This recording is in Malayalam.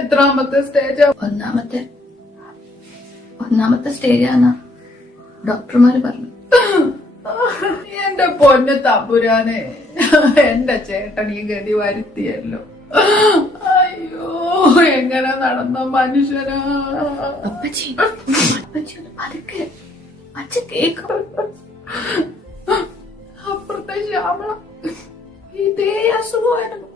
എത്രാമത്തെ സ്റ്റേജാ? ഒന്നാമത്തെ സ്റ്റേജാണ് ഡോക്ടർമാര് പറഞ്ഞു. എന്റെ പൊന്ന് തമ്പുരാനെ, എന്റെ ചേട്ടൻ ഈ ഗതി വരുത്തിയല്ലോ. അയ്യോ, എങ്ങനെ നടന്ന മനുഷ്യനാ. അപ്പച്ചി പതുക്കെ അച്ഛൻ കേക്കും. അപ്പുറത്തെ ശ്യാമള ഇതേ അസുഖമായിരുന്നു.